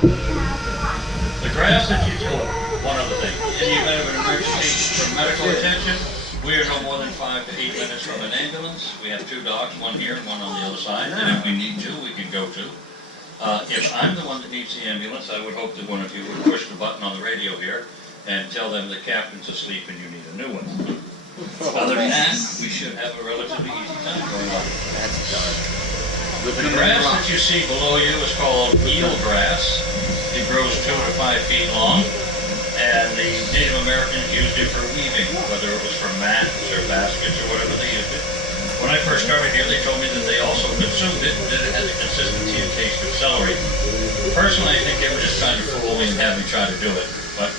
The grass that you took, one other thing, in the event of an emergency for medical attention, we are no more than 5 to 8 minutes from an ambulance. We have 2 dogs, one here and one on the other side, and if we need to, we can go to. If I'm the one that needs the ambulance, I would hope that one of you would push the button on the radio here and tell them the captain's asleep and you need a new one. Other than that, we should have a relatively easy time going on. That's dark. The grass that you see below you is called eelgrass. It grows 2 to 5 feet long, and the Native Americans used it for weaving, whether it was for mats or baskets or whatever they used it. When I first started here, they told me that they also consumed it, that it had the consistency and taste of celery. Personally, I think they were just trying to fool me and have me try to do it, but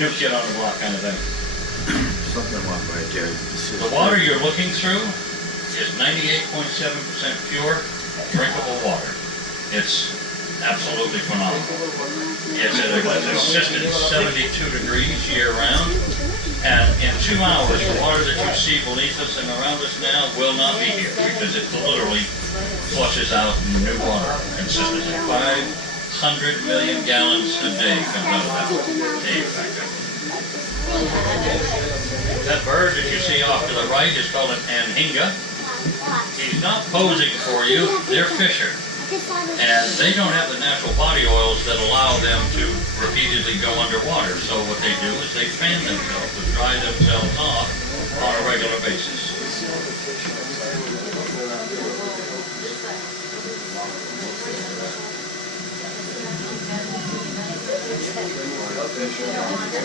new kid on the block kind of thing. Something went right there. The water you're looking through is 98.7% pure, drinkable water. It's absolutely phenomenal. It's at a consistent 72 degrees year-round, and in 2 hours, the water that you see beneath us and around us now will not be here, because it literally flushes out new water, consistent at 500 million gallons a day comes out of that cave back there. That bird that you see off to the right is called an anhinga. He's not posing for you, they're fisher. And they don't have the natural body oils that allow them to repeatedly go underwater. So what they do is they fan themselves to dry themselves off on a regular basis.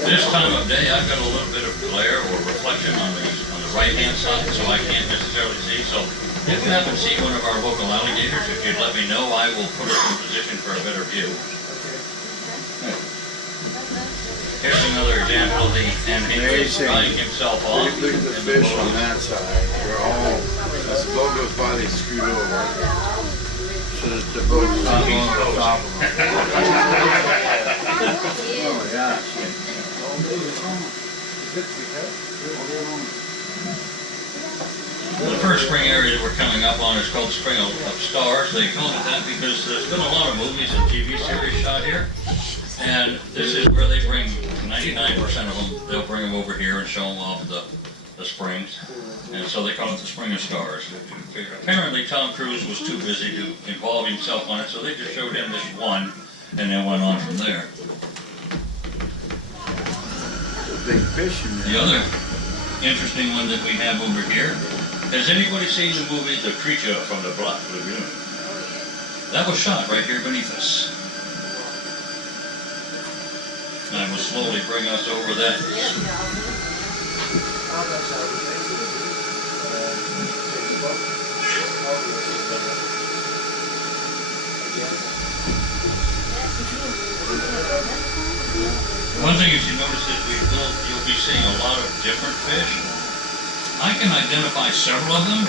This time of day, I've got a little bit of glare or reflection on the right-hand side, so I can't necessarily see. So if you happen to see one of our local alligators, if you'd let me know, I will put us in position for a better view. Here's another example of the anhinga drying himself off. Look at the fish on that side. They're all, as the boat goes by, they scoot over. So that the boat's not on top of them. Oh, yeah. The first spring area that we're coming up on is called the Spring of Stars. They call it that because there's been a lot of movies and TV series shot here. And this is where they bring 99% of them. They'll bring them over here and show them off the springs. And so they call it the Spring of Stars. Apparently Tom Cruise was too busy to involve himself on it, so they just showed him this one and then went on from there. Big fish in there. The other interesting one that we have over here, has anybody seen the movie The Creature from the Black Lagoon? That was shot right here beneath us. I will slowly bring us over that. One thing if you notice is you'll be seeing a lot of different fish. I can identify several of them,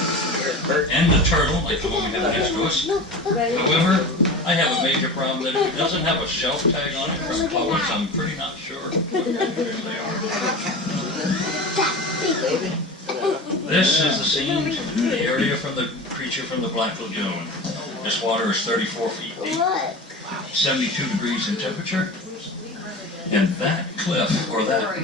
and the turtle, like the one we have next to us. However, I have a major problem that if it doesn't have a shelf tag on it from Publix, I'm pretty not sure what fish they are. This is the scene, the area from the creature from the Black Lagoon. This water is 34 feet deep, 72 degrees in temperature, and that cliff, or that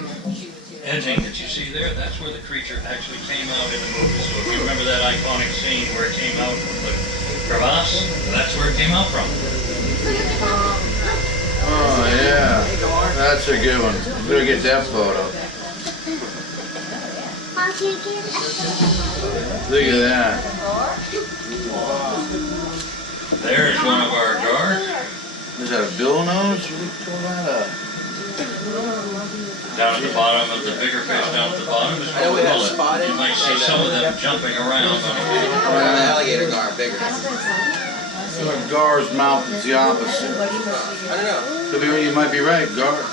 edging that you see there, that's where the creature actually came out in the movie. So if you remember that iconic scene where it came out from the crevasse, that's where it came out from. Oh yeah, that's a good one. I'm gonna get that photo. Look at that. There's one of our guards. Is that a bill nose? What do you call that? Down at the bottom of the bigger fish, down at the bottom is what we call it. You might see some of them jumping around. Alligator gar, bigger. Gar's mouth is the opposite. I don't know. You might be right, Gar.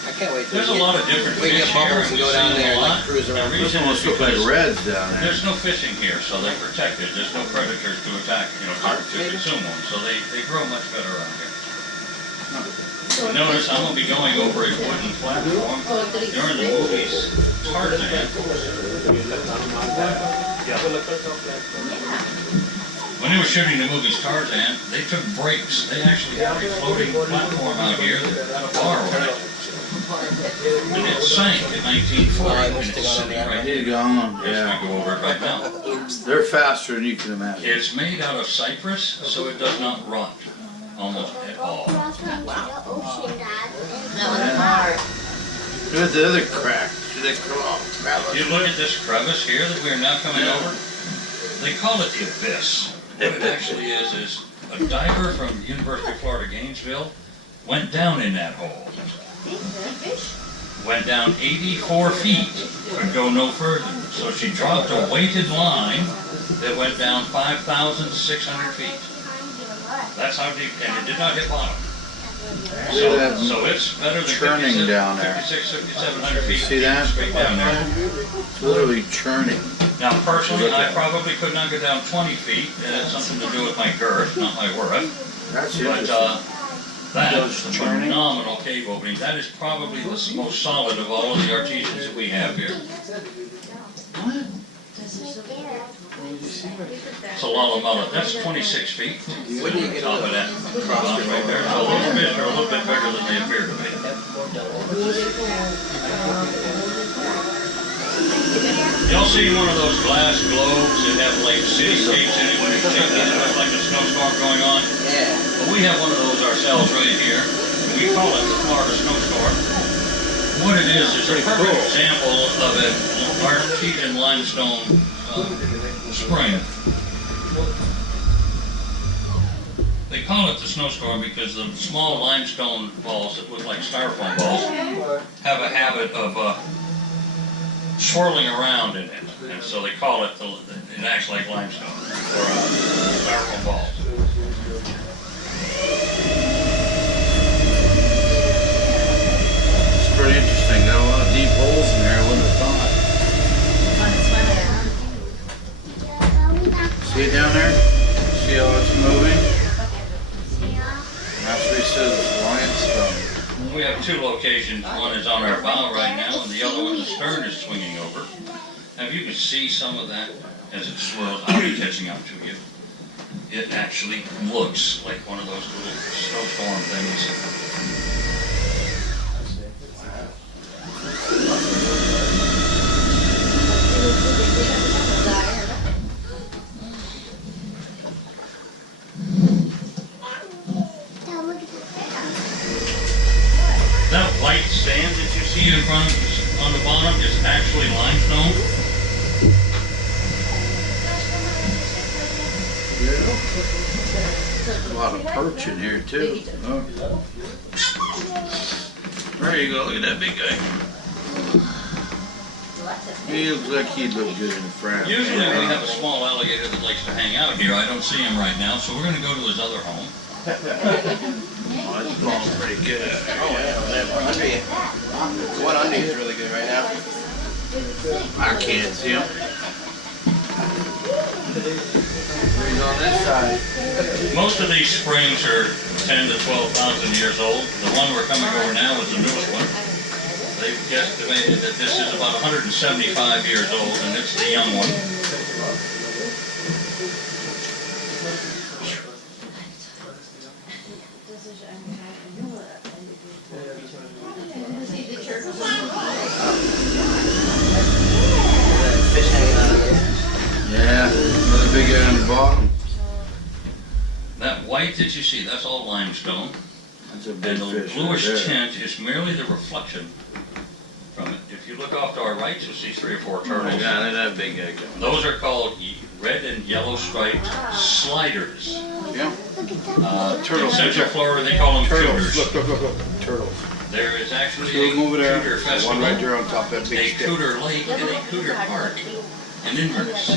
I can't wait. There's a lot of different We fish get here, bubbles and and we go down see there them a and lot. cruise The around. This reason almost is looks like because reds down there. there's no fishing here, so they're protected. There's no predators to attack, to consume them. So they grow much better around here. Notice I'm going to be going over a wooden platform. During the movies, Tarzan, When they were shooting the movie Tarzan, they took breaks. They actually had a floating platform out here that had a bar on it. And it sank in 1940, and it's sitting right Need to here. go on. Yes, Yeah. we go over it right now. They're faster than you can imagine. It's made out of cypress, so it does not rot almost at all. Look at the other crack. See that If you look at this crevice here that we are now coming over, they call it the abyss. What it actually is a diver from University of Florida, Gainesville, went down in that hole. Went down 84 feet, could go no further. So she dropped a weighted line that went down 5,600 feet. That's how deep, and it did not hit bottom. So it's better than churning down there. 5,700 feet. See that? Straight down there. It's literally churning. Now, personally, I probably could not go down 20 feet, and it's something to do with my girth, not my worth. That's But interesting. that's a phenomenal cave opening. That is probably the most solid of all of the artesians that we have here. It's a Mullet. That's 26 feet. When do you get Top of that rock right there. So those fish are a little bit bigger than they appear to be. You'll see one of those glass globes that have like cityscapes in it when you take that, like a snowstorm going on. Yeah. But we have one of those ourselves right here. And we call it the Florida Snowstorm. What it is a perfect example of an Artheon limestone spring. They call it the snowstorm because the small limestone balls that look like styrofoam balls have a habit of swirling around in it, and so they call it, it acts like limestone, or styrofoam balls. It's pretty interesting. Got a lot of deep holes in there. I wouldn't have thought. See it down there? See how it's moving? That's what he says it's limestone. We have two locations. One is on our bow right now, and the other one, the stern, is swinging over. Now, if you can see some of that as it swirls, I'll be catching up to you. It actually looks like one of those little snowstorm things. That white sand that you see in front on the bottom is actually limestone. A lot of perch in here too. Oh. There you go. Look at that big guy. He looks like he'd look good in the front. Usually we have a small alligator that likes to hang out here. I don't see him right now, so we're going to go to his other home. Oh, it's blowing pretty good. Oh, yeah. Under you. The one under you is really good right now. I can't see him. He's on this side. Most of these springs are 10 to 12,000 years old. The one we're coming over now is the newest one. They've guesstimated that this is about 175 years old, and it's the young one. Fish hanging out of there. Yeah, another big guy on the bottom. That white that you see, that's all limestone. That's a big And the fish. bluish right there. tint is merely the reflection from it. If you look off to our right, you'll see 3 or 4 turtles. Yeah, look at that big guy coming. Those are called red and yellow striped sliders. Yeah. In Central Florida, they call them Turtles. cooters. Look. Turtles. There is actually See a them over there? cooter One festival, right there on top of that a big stick. cooter lake, and a cooter park in Inverness.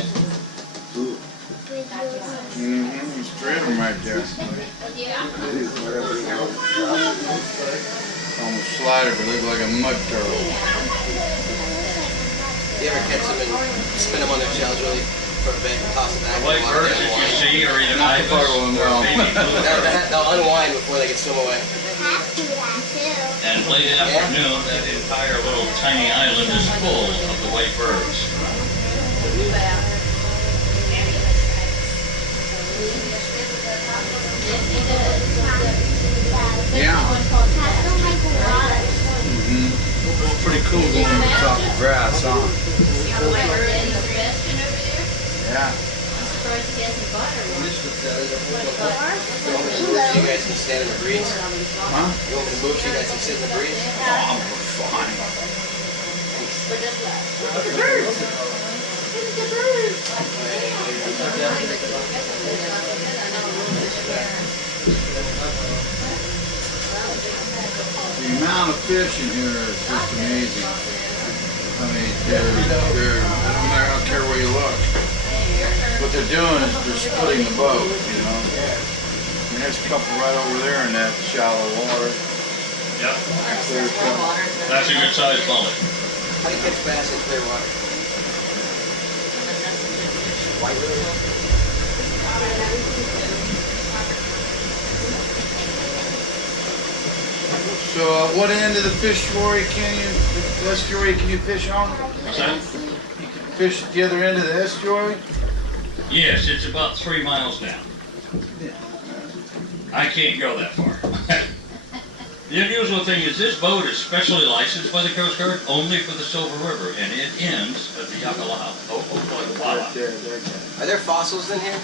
There's 3 of them right there. Almost slider, but look like a mud turtle. You ever catch them and spin them on their shells really for a bit and toss them back? The white birds that you see are either Not the ibis purple one, or no. baby blue. They'll unwind before they can swim away. And late afternoon, that entire little tiny island is full of the white birds. surprised he hasn't bought her one. You guys can stand in the breeze. Huh? You want me to move so you guys can sit in the breeze? Oh, fine. The amount of fish in here is just amazing. I mean, I don't care where you look. What they're doing is they're splitting the boat, you know. And there's a couple right over there in that shallow water. Yep. Clear cut. That's a good sized mullet. How do you catch bass in clear water? White lure? So, what end of the estuary can you fish on? What's that? You can fish at the other end of the estuary? Yes, it's about 3 miles down. Yeah. I can't go that far. The unusual thing is this boat is specially licensed by the Coast Guard only for the Silver River, and it ends at the Ocala. Right there, Are there fossils in here?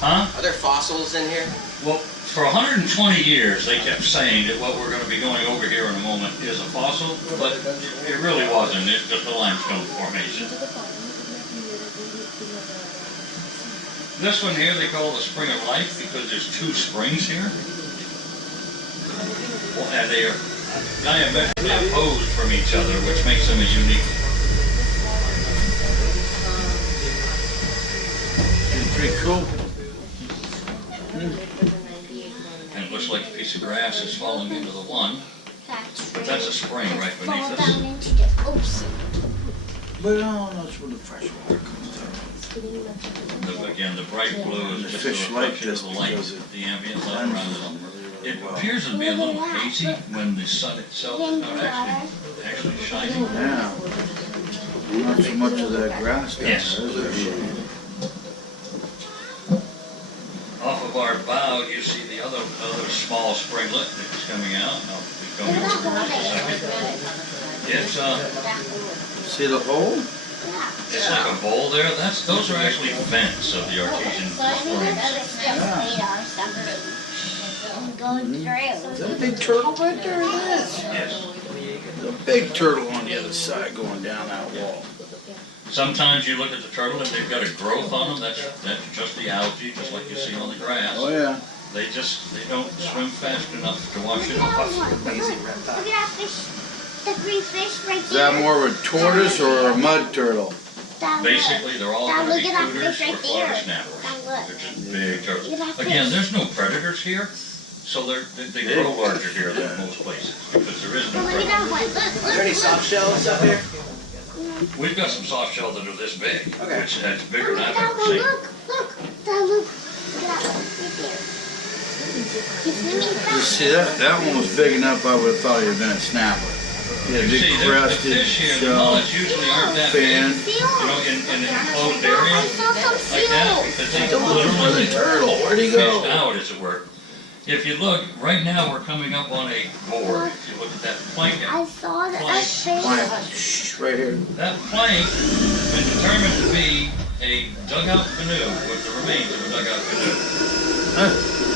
Huh? Are there fossils in here? Well, for 120 years, they kept saying that what we're going to be going over here in a moment is a fossil, but it really wasn't. It's just a limestone formation. This one here they call the Spring of Life because there's 2 springs here. And they are diametrically opposed from each other, which makes them a unique. It's pretty cool. And it looks like a piece of grass is falling into the one. But that's a spring right beneath us. But that's where the fresh water comes out. Again, the bright blue is just a Fish like reflection this of the light, because the ambient light around it. It appears to be a little hazy when the sun itself is not actually shining. Yeah. Not so much of that grass down Yes. there, is there? Off of our bow, you see the other small springlet that's coming out. I'll be going over in just a second. It's See the hole? it's like a bowl there. Those are actually vents of the Artesian springs. Is that a big turtle right there? It is. Yes. There's a big turtle on the other side going down that wall. Sometimes you look at the turtle and they've got a growth on them. That's just the algae, just like you see on the grass. Oh yeah. They don't swim fast enough to wash it off. Amazing reptile. Look at that fish. The green fish right Is that there. more of a tortoise or a mud turtle? Basically, they're all Dad, going to look be at that cooters fish or right flutter there. snappers. Dad, look. They're just big turtles. Look at that Again, fish. there's no predators here, so they grow larger here than most places because there is no Look at that predator. one. Look, Are there look. any soft shells up here? We've got some soft shell that are this big, Okay. which is bigger Look than at I've that ever one. seen. Look, look. Dad, look. Look at that one right there. He's swimming You fast. see that one was big enough. I would have thought he'd been a snapper. He had a You big see, the crested fish here, the shell, mullets usually aren't that big, fin. you know, in an enclosed area I saw some like that, seals. because they Look for the literally turtle. Where'd he fished go? out, as it were. If you look, right now we're coming up on a board. If you look at that plank, I saw that Plank. fish. Fine. Shh, right here. that plank has been determined to be a dugout canoe with the remains of a dugout canoe.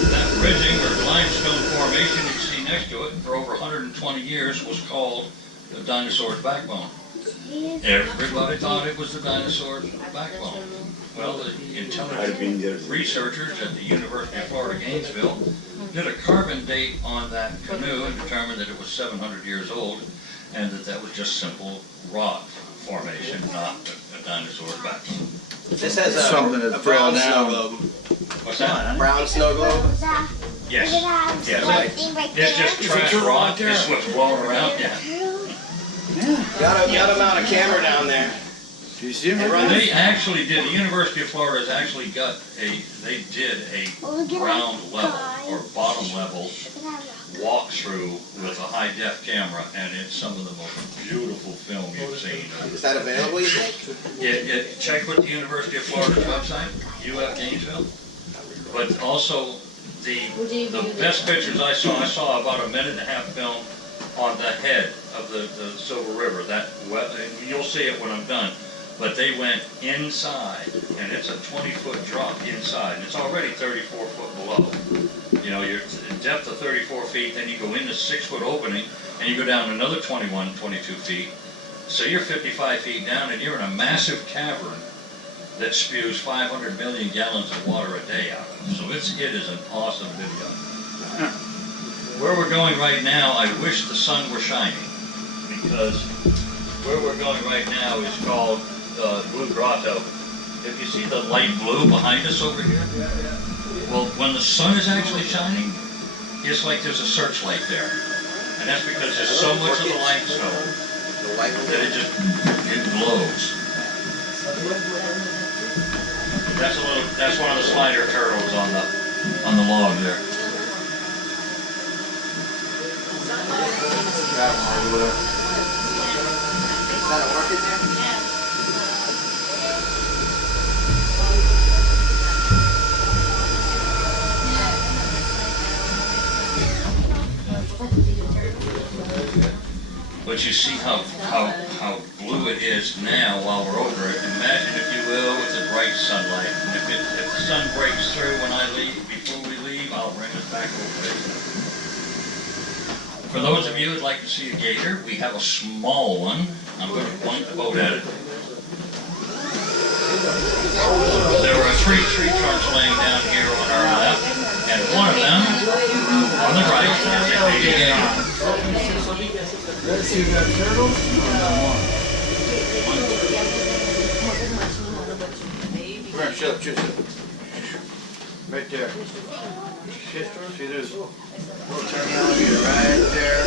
That ridging or limestone formation you see next to it for over 120 years was called the dinosaur's backbone. Everybody thought it was the dinosaur's backbone. Well, the intelligent researchers at the University of Florida, Gainesville, did a carbon date on that canoe and determined that it was 700 years old and that was just simple rock formation, not a dinosaur's backbone. This has Something that a fell brown snow down. globe. What's that? Brown snow globe. Yes. Look at that Yes. white thing right It's there. just trash rock. It's what's blowing around. Yeah. Gotta mount a camera down there. Do you see him? Hey, right Ron, there? They actually did. The University of Florida has actually got they did a Look at ground that level guy. or bottom level Look at that. walkthrough with a high def camera, and it's some of the most beautiful film you've seen. Is that available, you think? Check with the University of Florida's website, UF Gainesville. But also the best pictures I saw about a minute and a half film on the head of the Silver River. You'll see it when I'm done. But they went inside, and it's a 20-foot drop inside, and it's already 34 foot below. You know, you're in depth of 34 feet, then you go in the 6-foot opening, and you go down another 21, 22 feet. So you're 55 feet down, and you're in a massive cavern that spews 500 million gallons of water a day out of. So it is an awesome video. Where we're going right now, I wish the sun were shining, because where we're going right now is called Blue Grotto. If you see the light blue behind us over here, well, when the sun is actually shining, it's like there's a searchlight there. And that's because there's so much of the limestone that it glows. That's one of the slider turtles on the log there. Is that a work in there? But you see how blue it is now while we're over it. Imagine, if you will, with the bright sunlight. And if the sun breaks through when I leave, before we leave, I'll bring it back over it. For those of you who'd like to see a gator, we have a small one. I'm going to point the boat at it. There are 3 tree trunks laying down here on our left, and one of them, on the right, is a baby gator. You got turtles? Come here, shut up, shut up. Right there. See, there's a little tiny alligator right there,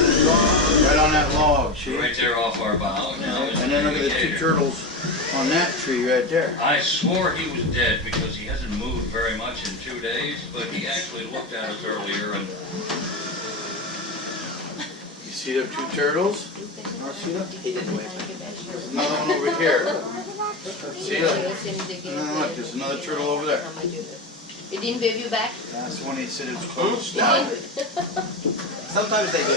right on that log, see? Right there off our bow. Now And then look at the 2 turtles on that tree right there. I swore he was dead because he hasn't moved very much in 2 days, but he actually looked at us earlier and... You see them 2 turtles? Oh, see them? He didn't wait. There's another one over here. See that? And then look, there's another turtle over there. It didn't wave you back? That's when he said it was close. No. Sometimes they do.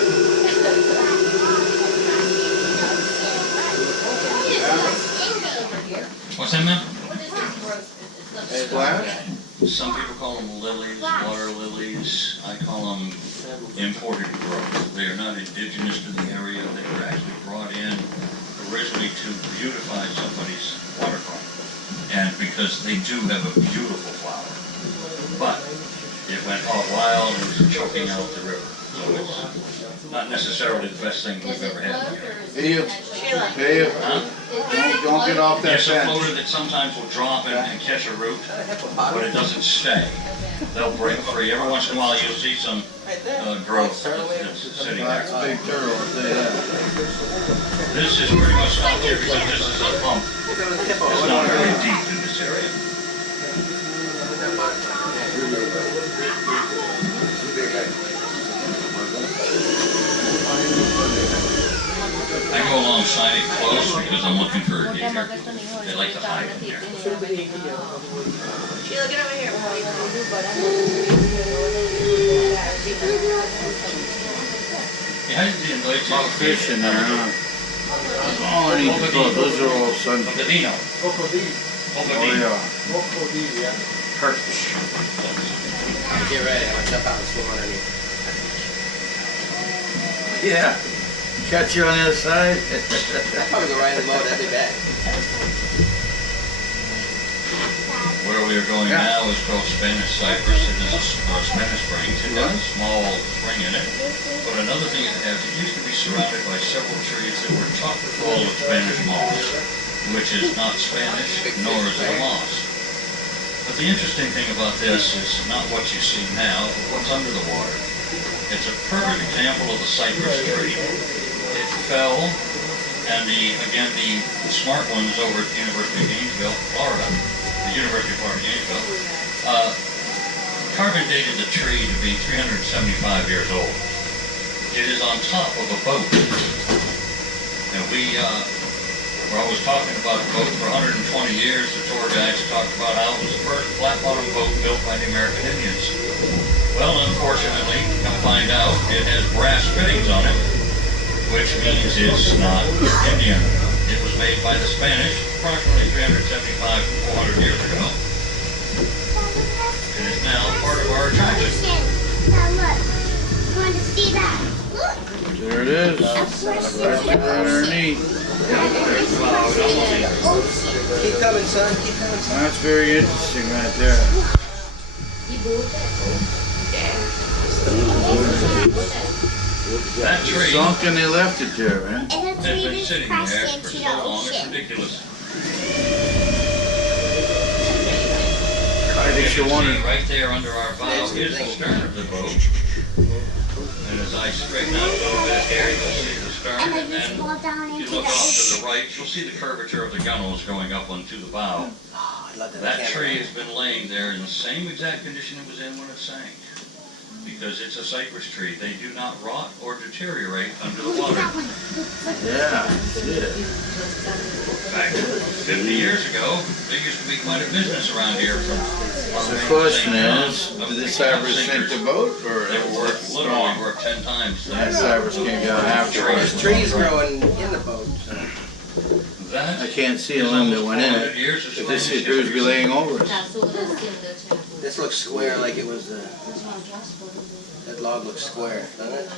What's that, man? Splash? Some people call them lilies, water lilies. I call them imported growth. They are not indigenous to the area. They were actually brought in originally to beautify somebody's waterfront. And because they do have a beautiful flower. But it went all wild and was choking out the river. So it's not necessarily the best thing we've ever had here. Hey, you. Hey, you. Huh? Don't get off that There's a fence. floater that sometimes will drop and catch a root, but it doesn't stay. They'll break free. Every once in a while you'll see some growth that's sitting That's a there. big turtle, I'll tell you that. This is pretty much not here because this is a pump. It's not very deep in this area. I go alongside it close because I'm looking for a deer. They like to hide in there. Sheila, get over here. Yeah, I didn't like A lot of fish in there, huh? Oh, I need to go. Those are all sun. Bocadino. Oh, yeah. Perch. Get ready, I'm gonna jump out and swim underneath. Yeah. Catch you on the other side. I'll probably go right in the mode, that'd be bad. Where we are going now is called Spanish Cypress. It is Spanish Springs. It has a small spring in it. But another thing it has, it used to be surrounded by several trees that were tough full of Spanish moss, which is not Spanish, nor is it a moss. But the interesting thing about this is not what you see now, but what's under the water. It's a perfect example of the cypress tree. It fell, and the smart ones over at the University of Gainesville, Florida, the University of Florida, Gainesville, carbon dated the tree to be 375 years old. It is on top of a boat. And we're always talking about a boat. For 120 years, the tour guides talked about how it was the first flat-bottom boat built by the American Indians. Well, unfortunately, come find out, it has brass fittings on it, which means it's not Indian. It was made by the Spanish approximately 375 to 400 years ago, and is now part of our attraction. Now look. You want to see that? Look. There it is. Right there underneath. Keep coming, son. Keep coming, son. That's very interesting right there. That tree Sunk and they left it there, man. And the has tree been just sitting crashed there into for the so long, it's ocean. ridiculous. I think you wanted. Right there under our bow is the stern of the boat. And as I straighten out a little bit here, you'll see the stern, And and then you fall down if into you look the off to ocean. the right, you'll see the curvature of the gunnels going up onto the bow. Oh, I love that. That tree has been laying there in the same exact condition it was in when it sank. Because it's a cypress tree. They do not rot or deteriorate under the Look water. at that one. Yeah, yeah. Back 50 years ago, there used to be quite a business around here from So the question is, did this ever sink the boat, or They were worth, literally worth 10 times. that cypress can't go afterwards? There's trees growing in the boat. So. That I can't see a is limb that almost went in 400 it. years of If this slowly appears to be laying over us. This looks square like it was, that log looks square, doesn't it?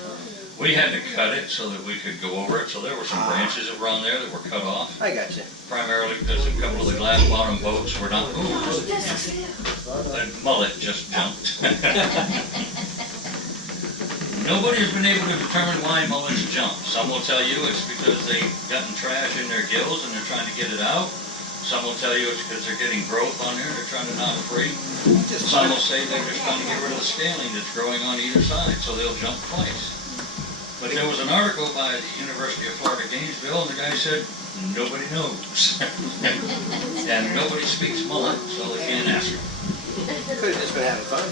We had to cut it so that we could go over it, so there were some branches that were on there that were cut off, I got you. primarily because a couple of the glass bottom boats were not moved. The mullet just jumped. Nobody has been able to determine why mullets jump. Some will tell you it's because they've gotten trash in their gills and they're trying to get it out. Some will tell you it's because they're getting growth on there, they're trying to knock free. Some will say they're just trying to get rid of the scaling that's growing on either side, so they'll jump twice. But there was an article by the University of Florida, Gainesville, and the guy said, nobody knows. And nobody speaks mullet, so they can't ask them. Could have just been having fun.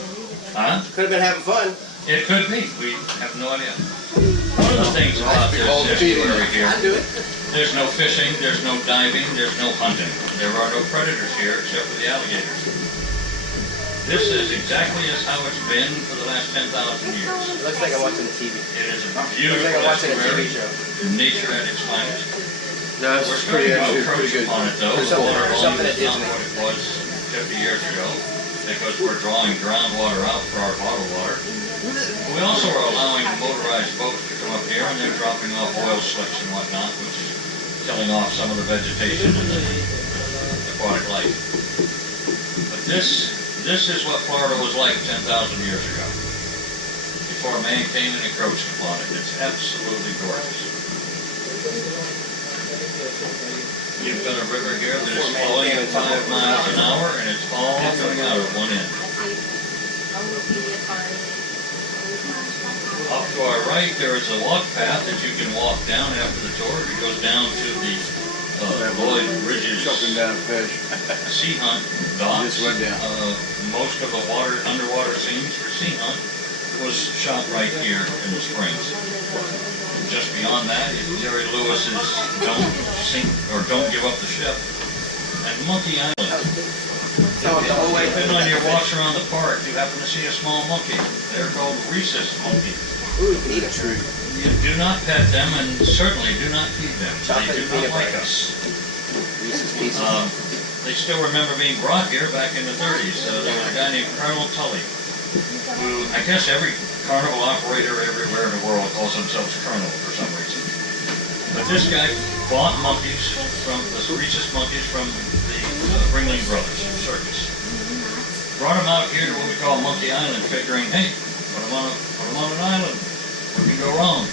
Huh? Could have been having fun. It could be, we have no idea. One of the things about this estuary here, I'd do it. there's no fishing, there's no diving, there's no hunting. There are no predators here except for the alligators. This is exactly as how it's been for the last 10,000 years. It looks like I'm watching a TV. It is a Looks beautiful like I'm watching a estuary, TV show. nature at its finest. That's We're pretty, starting to actually pretty approach good. upon it though. There's The something- water there's volume something is that not isn't what it was 50 years ago because we're drawing groundwater out for our bottled water. We also are allowing motorized boats to come up here and they're dropping off oil slicks and whatnot, which is killing off some of the vegetation and the aquatic life. But this is what Florida was like 10,000 years ago, before man came and encroached upon it. It's absolutely gorgeous. You've got a river here that is flowing at 5 miles an hour, and it's all coming out of one end. Off to our right, there is a walk path that you can walk down after the tour. It goes down to the Lloyd Bridges Choking down fish. sea hunt docks. Just went down. Most of the underwater scenes for sea hunt was shot right here in the Springs. Just beyond that is Jerry Lewis's Don't Sink or Don't Give Up the Ship and Monkey Island. Depending on your walks around the park, you happen to see a small monkey. They're called rhesus monkeys. Ooh, you can eat a tree. You do not pet them and certainly do not feed them. They do not like us. Reese's Pieces. They still remember being brought here back in the 30s. There was a guy named Colonel Tully, who I guess every carnival operator everywhere in the world calls themselves Colonel for some reason. But this guy bought monkeys from the rhesus monkeys from the Ringling Brothers circus. Brought them out here to what we call Monkey Island, figuring, hey, put them on an island. What can go wrong?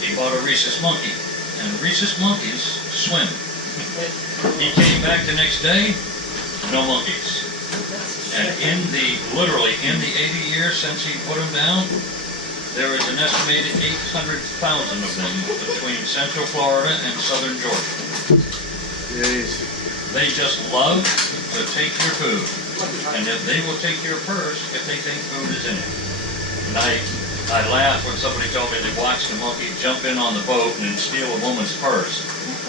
He bought a rhesus monkey, and rhesus monkeys swim. He came back the next day, no monkeys. And literally in the 80 years since he put them down, there is an estimated 800,000 of them between central Florida and southern Georgia. Jeez. They just love to take your food. And if they will take your purse if they think food is in it. And I laughed when somebody told me they watched the monkey jump in on the boat and steal a woman's purse.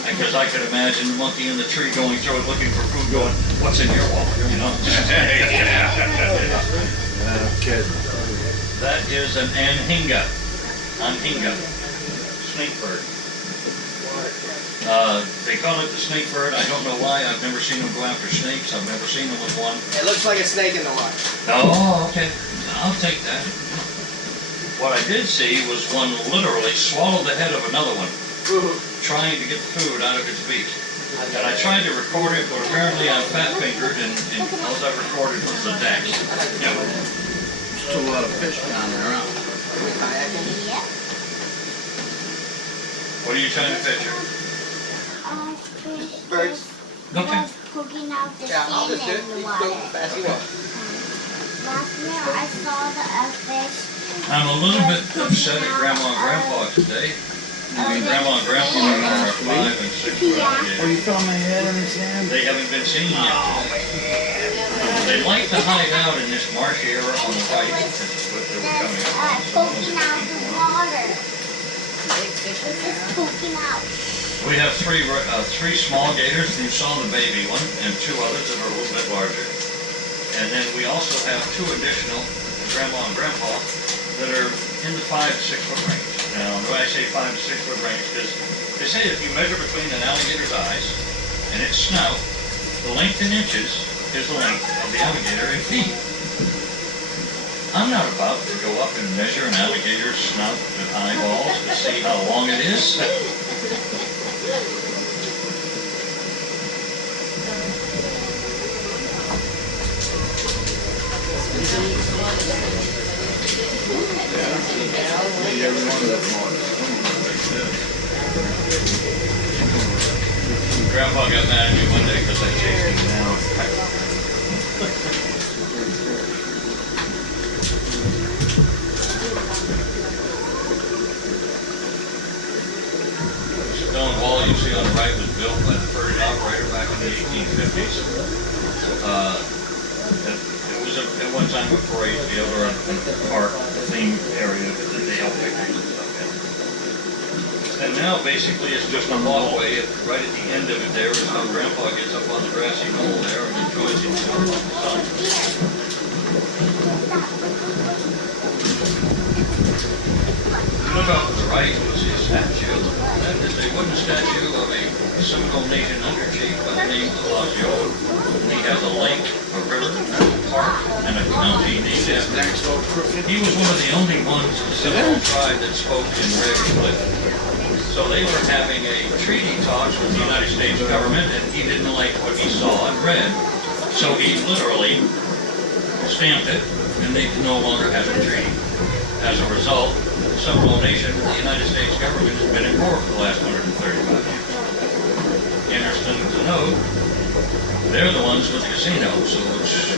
Because I could imagine the monkey in the tree going through it looking for food going, what's in your wallet, you know? Okay. That is an anhinga. Anhinga. Snake bird. They call it the snake bird. I don't know why. I've never seen them go after snakes. I've never seen them with one. It looks like a snake in the water. Oh, okay. I'll take that. What I did see was one literally swallow the head of another one, trying to get the food out of its beak. And I tried to record it, but apparently I'm fat-fingered, and all I recorded was the deck. Yep. There's still a lot of fish down there, huh? Are we kayaking? Yep. What are you trying to fish here? Fish Birds. Okay. was poking out the Yeah, I'll just do sand it. in the Just go water. fast you want. Last year I saw a fish. I'm a little bit upset at Grandma and Grandpa today. I mean, Grandma and Grandpa are 5 and 6 foot Oh, alligators. you found my head in the sand? They haven't been seen yet today. They like to hide out in this marshy area on the right. That's what they were coming up on. Poking out the water. It's just poking out. We have three small gators. You saw the baby one, and 2 others that are a little bit larger. And then we also have 2 additional, Grandma and Grandpa, that are in the 5 to 6 foot range. Now, when I say 5 to 6 foot range, because they say if you measure between an alligator's eyes and its snout, the length in inches is the length of the alligator in feet. I'm not about to go up and measure an alligator's snout with eyeballs to see how long it is. Eat every one of those mornings. Grandpa got mad at me one day because I chased him down. The stone wall you see on the right was built by the first operator back in the 1850s. It was at one time a parade field or a park theme area that they held picnics and stuff in. And now basically it's just a walkway. Right at the end of it there is how Grandpa gets up on the grassy knoll there and enjoys himself on the sun. Look off to the right, you'll see a statue. That is a wooden statue of a Seminole Nation under chief by the name of Osceola. He has a lake, a river, a park, and a county named after him. He was one of the only ones in the Seminole tribe that spoke in red cliff. So they were having a treaty talks with the United States government, and he didn't like what he saw and read. So he literally stamped it, and they no longer have a treaty. As a result, the Seminole Nation and the United States government has been in war for the last 135 years. Interesting to note, they're the ones with the casino, so it's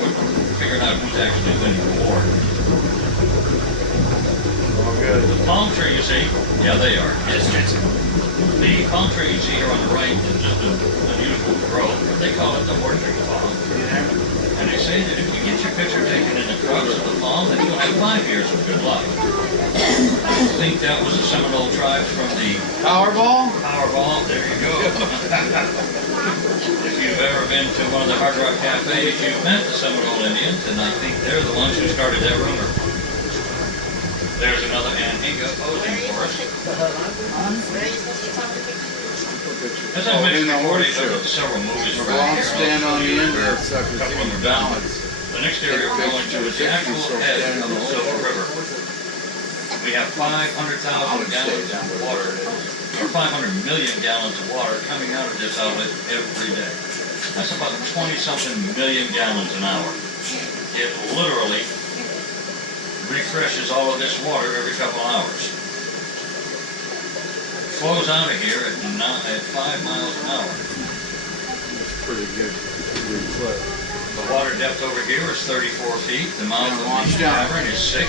we're figuring out who's actually winning the war. All good. The palm tree you see, yeah, they are. The palm tree you see here on the right is just an unusual growth. They call it the orchard palm. And they say that if you get your picture taken in the crux of the palm, then you'll have 5 years of good luck. I think that was the Seminole tribes from the Powerball? Powerball. There you go. If you've ever been to one of the Hard Rock Cafes, you've met the Seminole Indians, and I think they're the ones who started that rumor. There's another Anhinga posing for us. As I mentioned before, they've done several movies If around I here. stand on the end of that sucker, A couple of them it's are down. balance. The next area we're going to is the actual head of the Silver River. We have 500,000 gallons of water, or 500 million gallons of water coming out of this outlet every day. That's about 20-something million gallons an hour. It literally refreshes all of this water every couple of hours. Flows out of here at 5 miles an hour. It's pretty good flow. The water depth over here is 34 feet. The mouth of Watch the down. cavern is 6.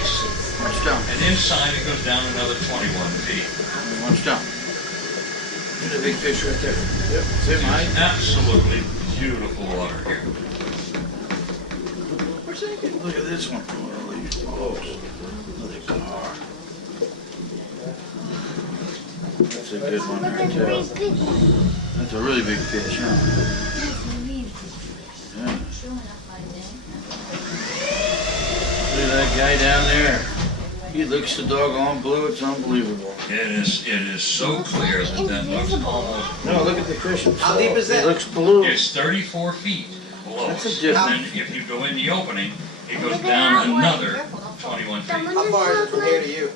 Watch down. And inside it goes down another 21 feet. Watch down. There's a big fish right there. Yep. See It's mine? absolutely beautiful water here. Look at this one. Oh, these close. Look at that. That's a good one right there. That's a really big fish, huh? Yeah. Look at that guy down there. It looks so doggone blue, it's unbelievable. It is so clear that looks almost. No, look at the fish. How deep is that? It looks blue. It's 34 feet below That's us. a difference. And then if you go in the opening, it goes down another 21 feet. How far is it from here to you?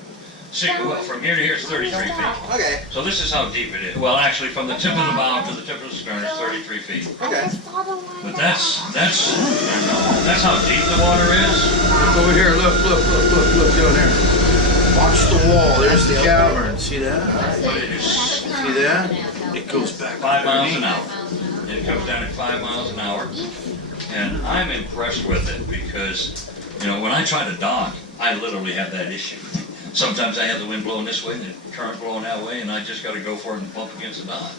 See, well, from here to here is 33 feet. Okay. So this is how deep it is. Well, actually, from the tip of the bow to the tip of the stern is 33 feet. Okay. But that's how deep the water is. Look over here, look down there. Watch the wall, there's the cavern, see that? But it is See that? It goes back 5 miles an underneath. hour. It comes down at 5 miles an hour. And I'm impressed with it because, when I try to dock, I literally have that issue. Sometimes I have the wind blowing this way and the current blowing that way, and I just got to go for it and bump against the dock.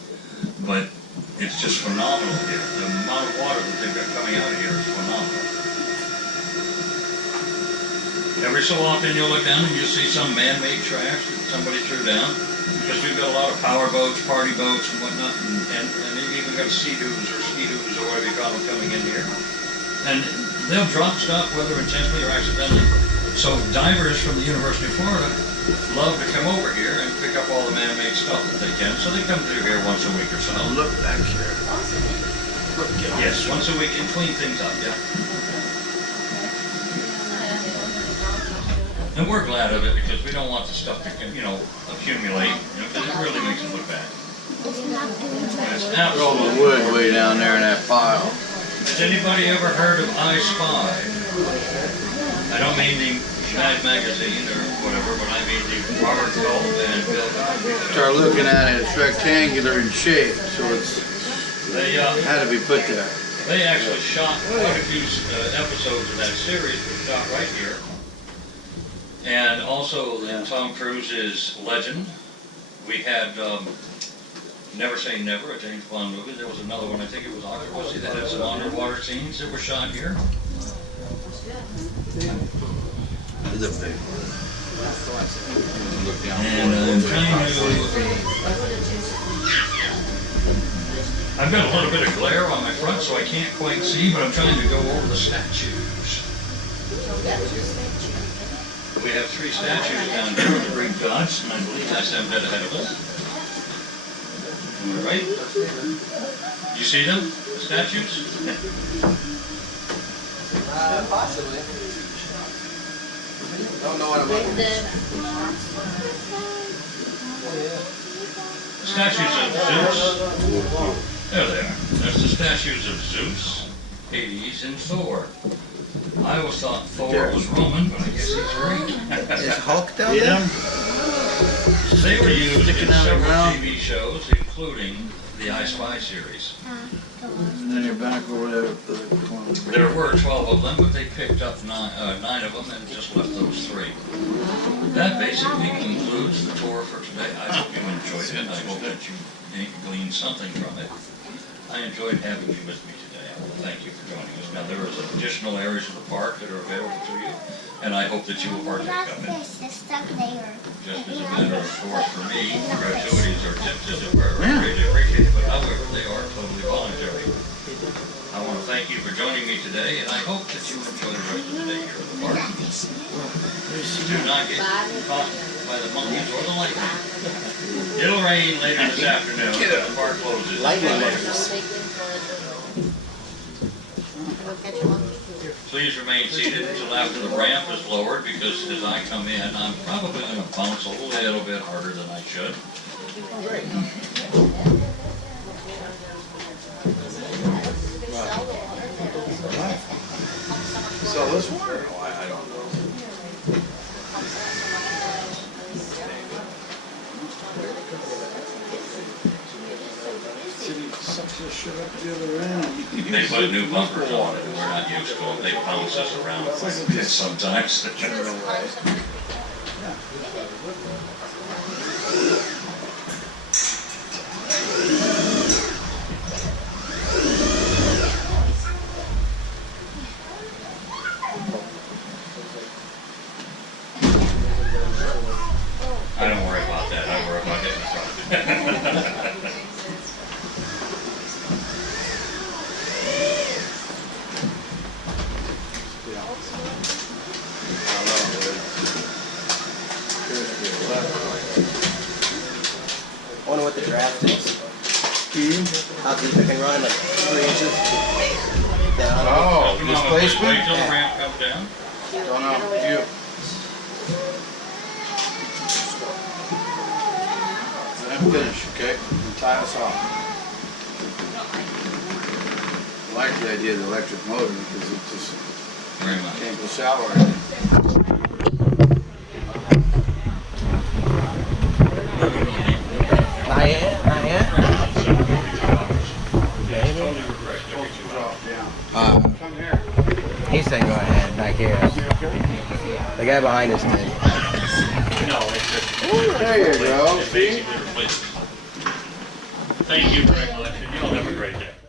But it's just phenomenal here. The amount of water that they've got coming out of here is phenomenal. Every so often you'll look down and you'll see some man-made trash that somebody threw down, because we've got a lot of power boats, party boats, and whatnot, and they've even got sea-doos or ski-doos or whatever you call them coming in here. And they'll drop stuff, whether intentionally or accidentally. So divers from the University of Florida love to come over here and pick up all the man-made stuff that they can. So they come through here once a week or so. Look back here. Look down. Yes, once a week and clean things up, yeah. And we're glad of it because we don't want the stuff to, accumulate, because it really makes it look bad. It's There's all the absolutely. wood way down there in that pile. Has anybody ever heard of I Spy? I don't mean the Mad Magazine or whatever, but I mean the Robert Culp and Bill Cosby. Start looking at it, it's rectangular in shape, so it's They had to be put there. they actually shot quite a few episodes of that series, was shot right here. And also in Tom Cruise's Legend, we had Never Say Never, a James Bond movie. There was another one, I think it was Octopussy, that had some underwater scenes that were shot here. It's a big one. Look down. And I'm trying to... I've got a little bit of glare on my front, so I can't quite see, but I'm trying to go over the statues. We have 3 statues down here with the Greek gods, and I believe that's them dead ahead of us. Am I right? You see them, the statues? Possibly. Don't know what I'm looking at. Statues of Zeus. There they are. There's the statues of Zeus, Hades, and Thor. I always thought Thor was Roman, but I guess he's Greek. Is Hulk down See there? them? They were used in Sticking out of the several ground. TV shows, including the I Spy series. And then you're back over there at the corner. There were 12 of them, but they picked up 9 of them and just left those 3. That basically concludes the tour for today. I hope you enjoyed it. I hope that you gleaned something from it. I enjoyed having you with me today. I want to thank you for joining us. Now, there is additional areas of the park that are available to you, and I hope that you will partake of it. It's stuck there. Just as a matter of course for me, gratuities or tips as it were, are greatly appreciated, but however, they are totally voluntary. I want to thank you for joining me today, and I hope that you enjoy the rest of the day here at the park. Do not get caught by the monkeys or the lightning. It'll rain later this afternoon, but the park closes. Please remain seated until after the ramp is lowered, because as I come in, I'm probably going to bounce a little bit harder than I should. So this one? I don't know. Sucks this shit up the other end. They put new bumpers on it, and we're not used to them. They bounce us around quite a bit sometimes. I don't worry about that. I worry about getting in front. behind like 3 inches. Down. Oh, Come on, wait displacement? till the ramp comes down. Don't know. You. Let him finish, okay? And tie us off. I like the idea of the electric motor because it just Very much. can't go sour. Right? Not yet, not yet. Come here. He said go ahead, back here. The guy behind us did. No, it's just. There you go. It's basically replacement. Thank you very much, and you'll have a great day.